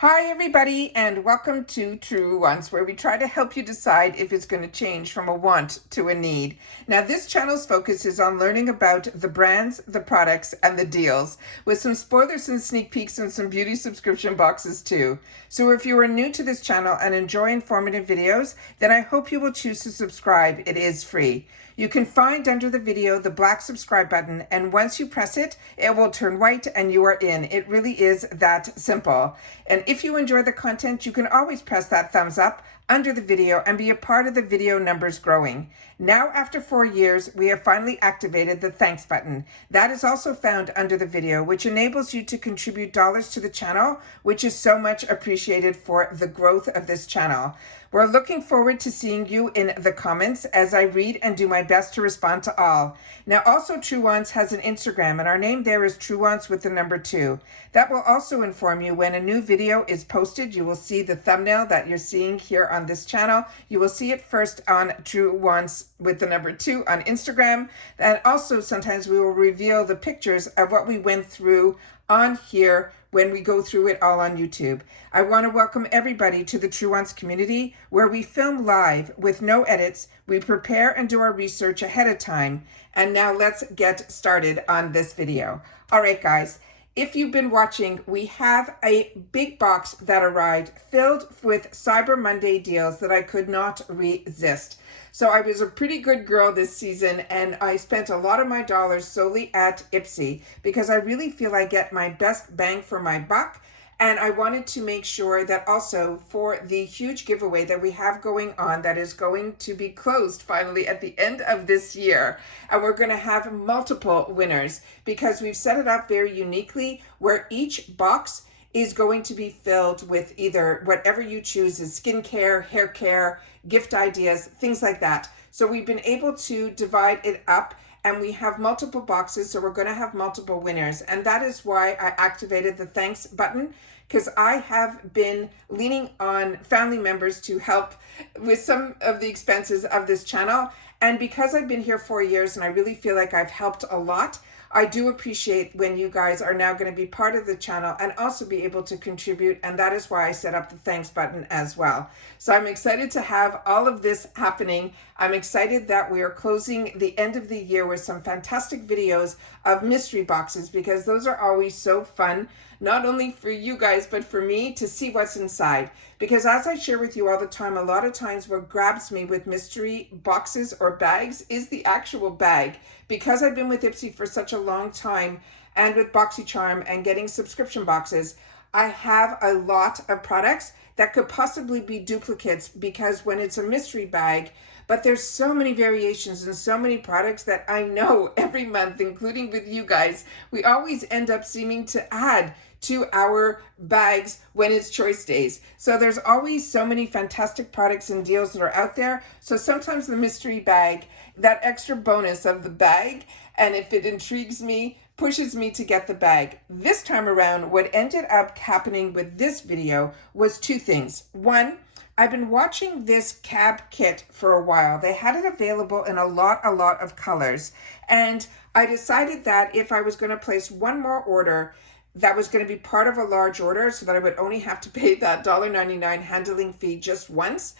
Hi everybody and welcome to Truewants, where we try to help you decide if it's going to change from a want to a need. Now this channel's focus is on learning about the brands, the products, and the deals, with some spoilers and sneak peeks and some beauty subscription boxes too. So if you are new to this channel and enjoy informative videos, then I hope you will choose to subscribe. It is free. You can find under the video the black subscribe button, and once you press it, it will turn white and you are in. It really is that simple. And if you enjoy the content, you can always press that thumbs up under the video and be a part of the video numbers growing. Now, after 4 years, we have finally activated the thanks button. That is also found under the video, which enables you to contribute dollars to the channel, which is so much appreciated for the growth of this channel. We're looking forward to seeing you in the comments as I read and do my best to respond to all. Now, also Truewants has an Instagram, and our name there is Truewants with the number 2. That will also inform you when a new video is posted. You will see the thumbnail that you're seeing here on this channel. You will see it first on Truewants with the number 2 on Instagram. And also sometimes we will reveal the pictures of what we went through on here when we go through it all on YouTube. I want to welcome everybody to the Truewants community, where we film live with no edits. We prepare and do our research ahead of time. And now let's get started on this video. All right, guys. If you've been watching, we have a big box that arrived filled with Cyber Monday deals that I could not resist. So I was a pretty good girl this season, and I spent a lot of my dollars solely at IPSY because I really feel I get my best bang for my buck. And I wanted to make sure that also for the huge giveaway that we have going on, that is going to be closed finally at the end of this year. And we're going to have multiple winners because we've set it up very uniquely, where each box is going to be filled with either whatever you choose is skincare, hair care, gift ideas, things like that. So we've been able to divide it up, and we have multiple boxes, so we're going to have multiple winners. And that is why I activated the thanks button, because I have been leaning on family members to help with some of the expenses of this channel. And because I've been here 4 years and I really feel like I've helped a lot, I do appreciate when you guys are now going to be part of the channel and also be able to contribute. And that is why I set up the thanks button as well. So I'm excited to have all of this happening. I'm excited that we are closing the end of the year with some fantastic videos of mystery boxes, because those are always so fun, not only for you guys, but for me to see what's inside. Because as I share with you all the time, a lot of times what grabs me with mystery boxes or bags is the actual bag. Because I've been with IPSY for such a long time, and with BoxyCharm and getting subscription boxes, I have a lot of products that could possibly be duplicates, because when it's a mystery bag, but there's so many variations and so many products that I know every month, including with you guys, we always end up seeming to add to our bags when it's choice days. So there's always so many fantastic products and deals that are out there. So sometimes the mystery bag, that extra bonus of the bag, and if it intrigues me, pushes me to get the bag. This time around, what ended up happening with this video was 2 things. One, I've been watching this cab kit for a while. They had it available in a lot of colors. And I decided that if I was going to place one more order, that was going to be part of a large order, so that I would only have to pay that $1.99 handling fee just once.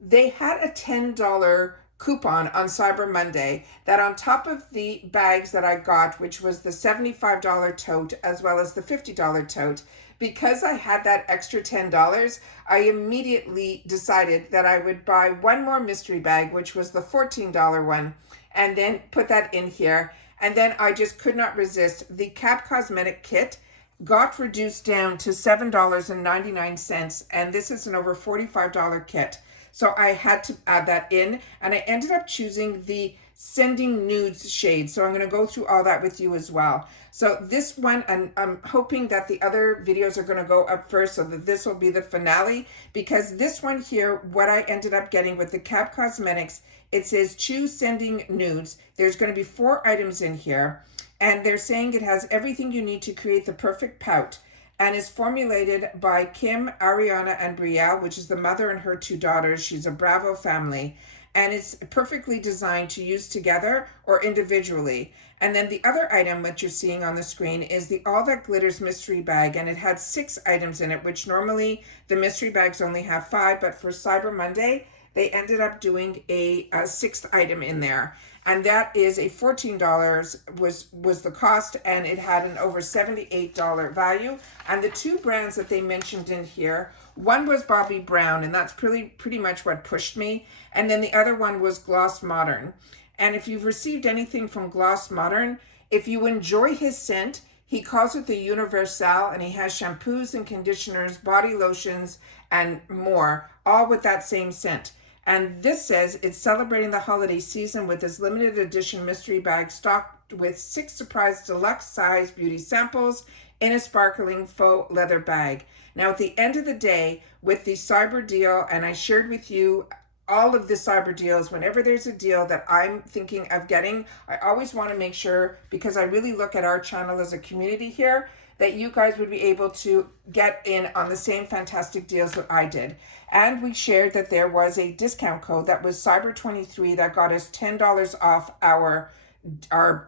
They had a $10 coupon on Cyber Monday that on top of the bags that I got, which was the $75 tote as well as the $50 tote, because I had that extra $10, I immediately decided that I would buy one more mystery bag, which was the $14 one, and then put that in here. And then I just could not resist. The Cap Cosmetic kit got reduced down to $7.99, and this is an over $45 kit. So I had to add that in, and I ended up choosing the Sending Nudes shade. So I'm going to go through all that with you as well. So this one, and I'm hoping that the other videos are going to go up first, so that this will be the finale, because this one here, what I ended up getting with the Cap Cosmetics, it says choose Sending Nudes. There's going to be 4 items in here, and they're saying it has everything you need to create the perfect pout, and is formulated by Kim, Ariana, and Brielle, which is the mother and her 2 daughters. She's a Bravo family. and it's perfectly designed to use together or individually. And then the other item that you're seeing on the screen is the All That Glitters mystery bag, and it had 6 items in it, which normally the mystery bags only have 5, but for Cyber Monday, they ended up doing a 6th item in there. And that is a $14 was the cost, and it had an over $78 value. And the 2 brands that they mentioned in here, one was Bobbi Brown, and that's pretty much what pushed me. And then the other one was Gloss Modern. And if you've received anything from Gloss Modern, if you enjoy his scent, he calls it the Universal, and he has shampoos and conditioners, body lotions, and more, all with that same scent. And this says it's celebrating the holiday season with this limited edition mystery bag stocked with 6 surprise deluxe size beauty samples in a sparkling faux leather bag. Now, at the end of the day, with the cyber deal, and I shared with you all of the cyber deals, whenever there's a deal that I'm thinking of getting, I always want to make sure, because I really look at our channel as a community here, that you guys would be able to get in on the same fantastic deals that I did. And we shared that there was a discount code that was Cyber23 that got us $10 off our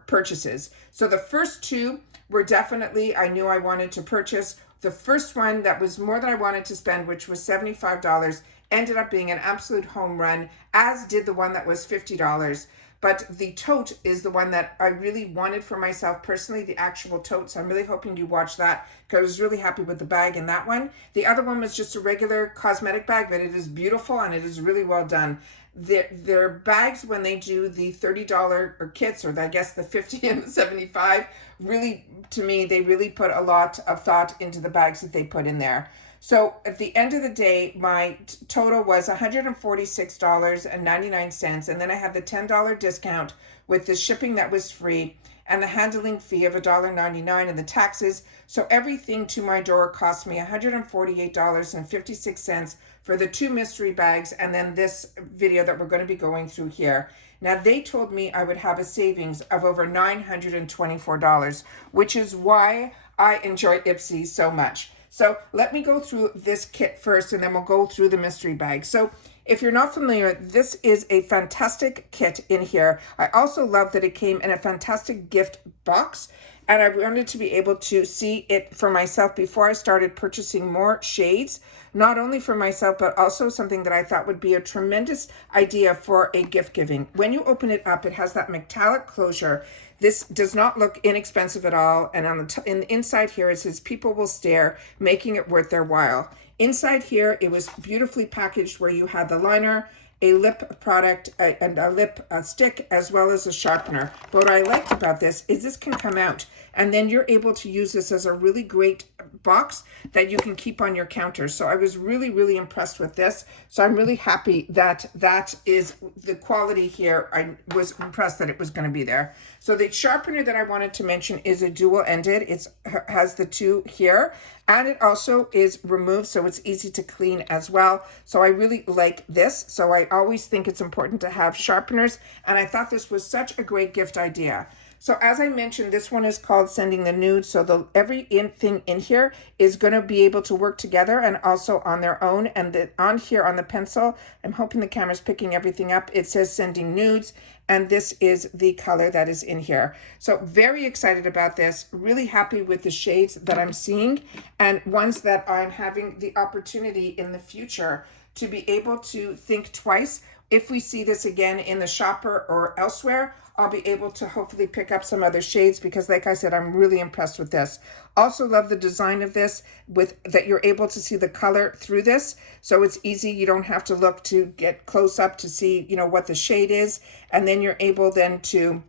purchases. So the first 2 were definitely, I knew I wanted to purchase. The first one that was more than I wanted to spend, which was $75, ended up being an absolute home run, as did the one that was $50. But the tote is the one that I really wanted for myself personally, the actual tote. So I'm really hoping you watch that, because I was really happy with the bag in that one. The other one was just a regular cosmetic bag, but it is beautiful and it is really well done. Their bags, when they do the $30 or kits, or I guess the 50 and the 75, really, to me, they really put a lot of thought into the bags that they put in there. So at the end of the day, my total was $146.99. And then I had the $10 discount with the shipping that was free and the handling fee of $1.99 and the taxes. So everything to my door cost me $148.56 for the 2 mystery bags and then this video that we're going to be going through here. Now, they told me I would have a savings of over $924, which is why I enjoy IPSY so much. So let me go through this kit first, and then we'll go through the mystery bag. So if you're not familiar, this is a fantastic kit in here. I also love that it came in a fantastic gift box, and I wanted to be able to see it for myself before I started purchasing more shades, not only for myself, but also something that I thought would be a tremendous idea for a gift giving. When you open it up, it has that metallic closure. This does not look inexpensive at all. And on the inside here, it says people will stare, making it worth their while. Inside here, it was beautifully packaged, where you had the liner, a lip product, and a lip stick, as well as a sharpener. But what I liked about this is this can come out, and then you're able to use this as a really great box that you can keep on your counter. So I was really, really impressed with this. So I'm really happy that that is the quality here. I was impressed that it was going to be there. So the sharpener that I wanted to mention is a dual-ended. It has the 2 here, and it also is removed, so it's easy to clean as well. So I really like this. So I always think it's important to have sharpeners, and I thought this was such a great gift idea. So as I mentioned, this one is called Sending the Nudes. So everything in here is going to be able to work together and also on their own. And on here on the pencil, I'm hoping the camera's picking everything up. It says Sending Nudes, and this is the color that is in here. So very excited about this. Really happy with the shades that I'm seeing, and ones that I'm having the opportunity in the future to be able to think twice. If we see this again in the shopper or elsewhere, I'll be able to hopefully pick up some other shades, because like I said, I'm really impressed with this. Also love the design of this, with that you're able to see the color through this. So it's easy. You don't have to look to get close up to see, what the shade is. And then you're able then to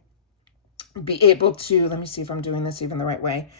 be able to, let me see if I'm doing this even the right way.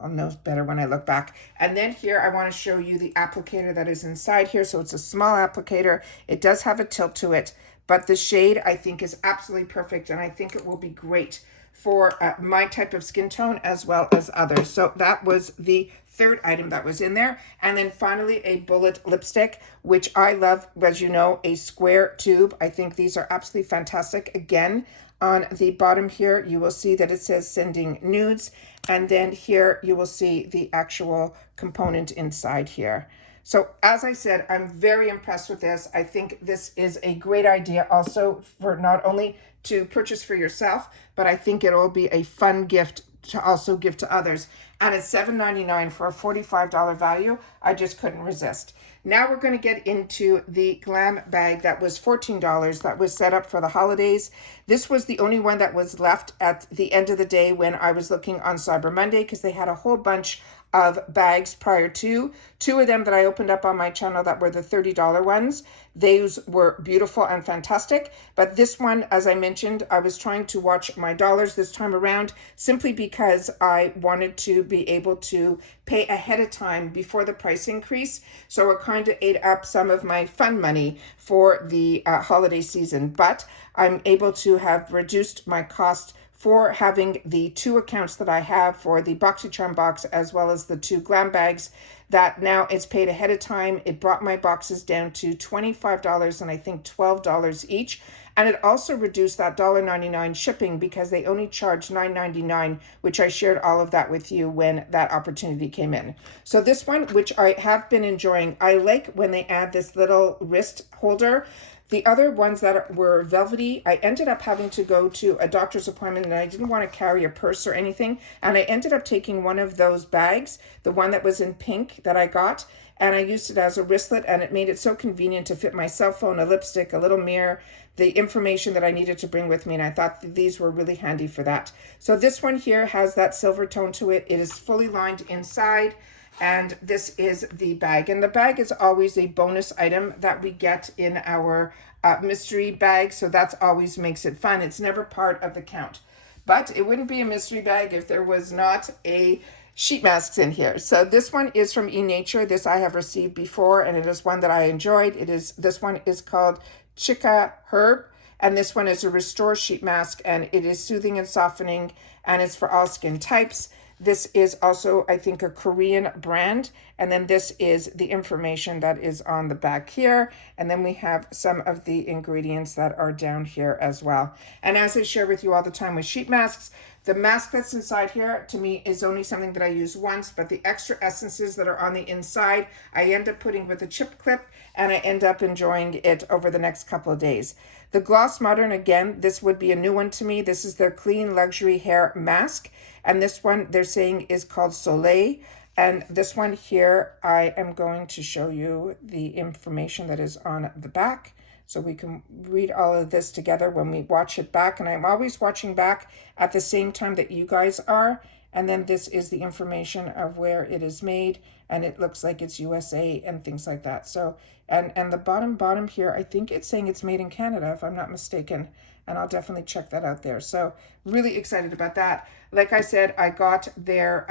I'll know better when I look back. And then here, I want to show you the applicator that is inside here. So it's a small applicator. It does have a tilt to it, but the shade I think is absolutely perfect. And I think it will be great for my type of skin tone as well as others. So that was the 3rd item that was in there. And then finally, a bullet lipstick, which I love, as you know, a square tube. I think these are absolutely fantastic. Again, on the bottom here, you will see that it says Sending Nudes. And then here you will see the actual component inside here. So as I said, I'm very impressed with this. I think this is a great idea also for not only to purchase for yourself, but I think it'll be a fun gift to also give to others. And it's $7.99 for a $45 value. I just couldn't resist. Now we're going to get into the glam bag that was $14 that was set up for the holidays. This was the only one that was left at the end of the day when I was looking on Cyber Monday, because they had a whole bunch of bags prior to. Two of them that I opened up on my channel that were the $30 ones. Those were beautiful and fantastic. But this one, as I mentioned, I was trying to watch my dollars this time around simply because I wanted to be able to pay ahead of time before the price increase. So it kind of ate up some of my fun money for the holiday season. But I'm able to have reduced my cost for having the two accounts that I have for the BoxyCharm box as well as the two glam bags, that now it's paid ahead of time. It brought my boxes down to $25 and I think $12 each. And it also reduced that $1.99 shipping because they only charged $9.99, which I shared all of that with you when that opportunity came in. So this one, which I have been enjoying, I like when they add this little wrist holder. The other ones that were velvety, I ended up having to go to a doctor's appointment and I didn't want to carry a purse or anything. And I ended up taking one of those bags, the one that was in pink that I got, and I used it as a wristlet, and it made it so convenient to fit my cell phone, a lipstick, a little mirror, the information that I needed to bring with me, and I thought these were really handy for that. So this one here has that silver tone to it. It is fully lined inside. And this is the bag. And the bag is always a bonus item that we get in our mystery bag. So that's always makes it fun. It's never part of the count. But it wouldn't be a mystery bag if there was not a sheet masks in here. So this one is from eNature. This I have received before, and it is one that I enjoyed. This one is called Chica Herb. And this one is a Restore sheet mask, and it is soothing and softening, and it's for all skin types. This is also, I think, a Korean brand. And then this is the information that is on the back here. And then we have some of the ingredients that are down here as well. And as I share with you all the time with sheet masks, the mask that's inside here, to me, is only something that I use once, but the extra essences that are on the inside, I end up putting with a chip clip, and I end up enjoying it over the next couple of days. The Gloss Modern, again, this would be a new one to me. This is their Clean Luxury Hair Mask. And this one they're saying is called Soleil. And this one here, I am going to show you the information that is on the back, so we can read all of this together when we watch it back. And I'm always watching back at the same time that you guys are. And then this is the information of where it is made, and it looks like it's USA and things like that. So, and the bottom here, I think it's saying it's made in Canada, if I'm not mistaken. And I'll definitely check that out there. So really excited about that. Like I said, I got their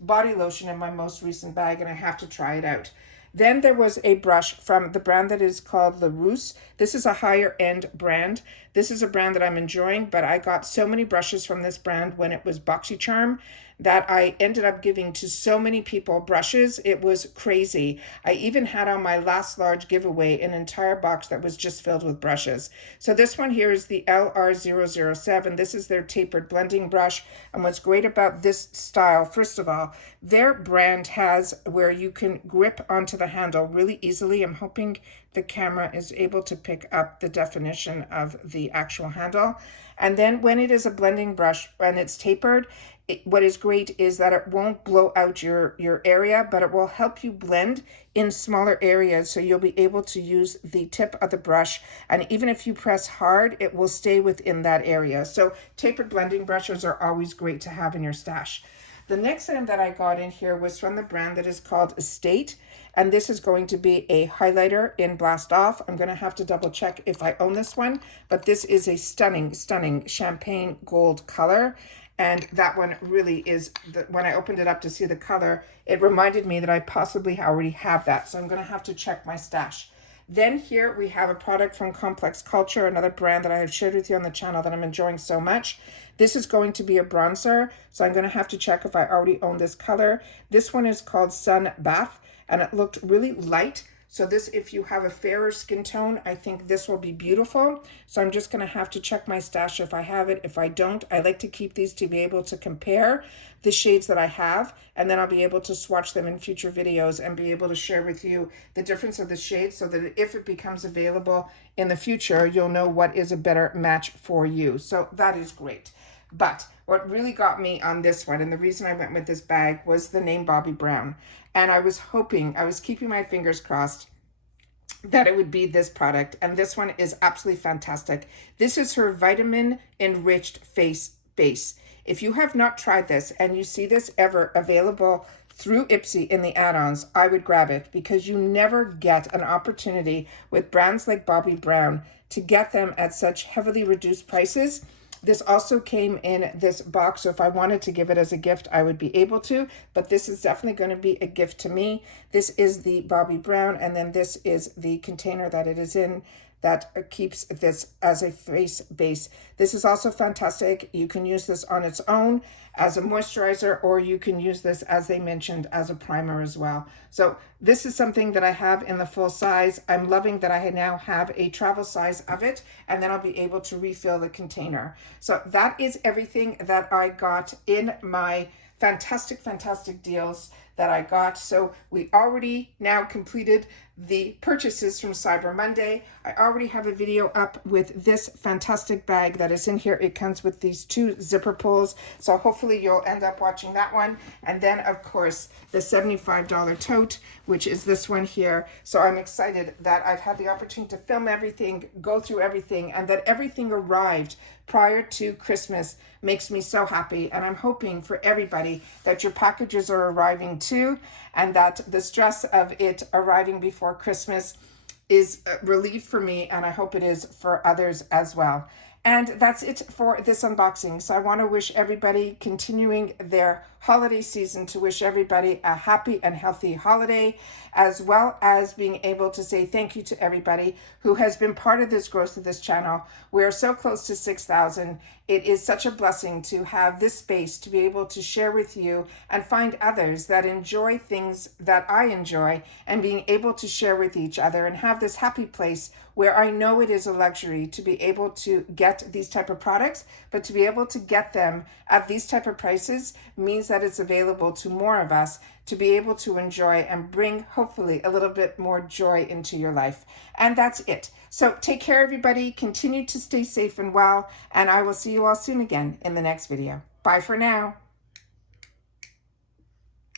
body lotion in my most recent bag, and I have to try it out. Then there was a brush from the brand that is called La Rousse. This is a higher end brand. This is a brand that I'm enjoying, but I got so many brushes from this brand when it was BoxyCharm that I ended up giving to so many people brushes. It was crazy. I even had on my last large giveaway an entire box that was just filled with brushes. So this one here is the LR007. This is their tapered blending brush. And what's great about this style, first of all, their brand has where you can grip onto the handle really easily. I'm hoping the camera is able to pick up the definition of the actual handle. And then when it is a blending brush and it's tapered, what is great is that it won't blow out your area, but it will help you blend in smaller areas. So you'll be able to use the tip of the brush. And even if you press hard, it will stay within that area. So tapered blending brushes are always great to have in your stash. The next item that I got in here was from the brand that is called Estate. And this is going to be a highlighter in Blast Off. I'm going to have to double check if I own this one. But this is a stunning, stunning champagne gold color. And that one really is, when I opened it up to see the color, it reminded me that I possibly already have that. So I'm going to have to check my stash. Then here we have a product from Complex Culture, another brand that I have shared with you on the channel that I'm enjoying so much. This is going to be a bronzer, so I'm going to have to check if I already own this color. This one is called Sun Bath, and it looked really light. So this, if you have a fairer skin tone, I think this will be beautiful. So I'm just gonna have to check my stash if I have it. If I don't, I like to keep these to be able to compare the shades that I have, and then I'll be able to swatch them in future videos and be able to share with you the difference of the shades, so that if it becomes available in the future, you'll know what is a better match for you. So that is great. But what really got me on this one, and the reason I went with this bag, was the name Bobbi Brown. And I was hoping, I was keeping my fingers crossed that it would be this product. And this one is absolutely fantastic. This is her vitamin enriched face base. If you have not tried this and you see this ever available through IPSY in the add-ons, I would grab it, because you never get an opportunity with brands like Bobbi Brown to get them at such heavily reduced prices. This also came in this box, so if I wanted to give it as a gift, I would be able to, but this is definitely going to be a gift to me. This is the Bobbi Brown, and then this is the container that it is in that keeps this as a face base. This is also fantastic. You can use this on its own as a moisturizer, or you can use this, as they mentioned, as a primer as well. So this is something that I have in the full size. I'm loving that I now have a travel size of it, and then I'll be able to refill the container. So that is everything that I got in my fantastic, fantastic deals that I got. So we already now completed the purchases from Cyber Monday. I already have a video up with this fantastic bag that is in here. It comes with these 2 zipper pulls, so hopefully you'll end up watching that one. And then of course the $75 tote, which is this one here. So I'm excited that I've had the opportunity to film everything, go through everything, and that everything arrived prior to Christmas makes me so happy. And I'm hoping for everybody that your packages are arriving too, and that the stress of it arriving before Christmas is relieved for me, and I hope it is for others as well. And that's it for this unboxing. So I want to wish everybody continuing their holiday season, to wish everybody a happy and healthy holiday, as well as being able to say thank you to everybody who has been part of this growth of this channel. We are so close to 6,000. It is such a blessing to have this space to be able to share with you and find others that enjoy things that I enjoy, and being able to share with each other and have this happy place where I know it is a luxury to be able to get these type of products, but to be able to get them at these type of prices means that it's available to more of us to be able to enjoy and bring, hopefully, a little bit more joy into your life. And that's it. So take care, everybody. Continue to stay safe and well, and I will see you all soon again in the next video. Bye for now.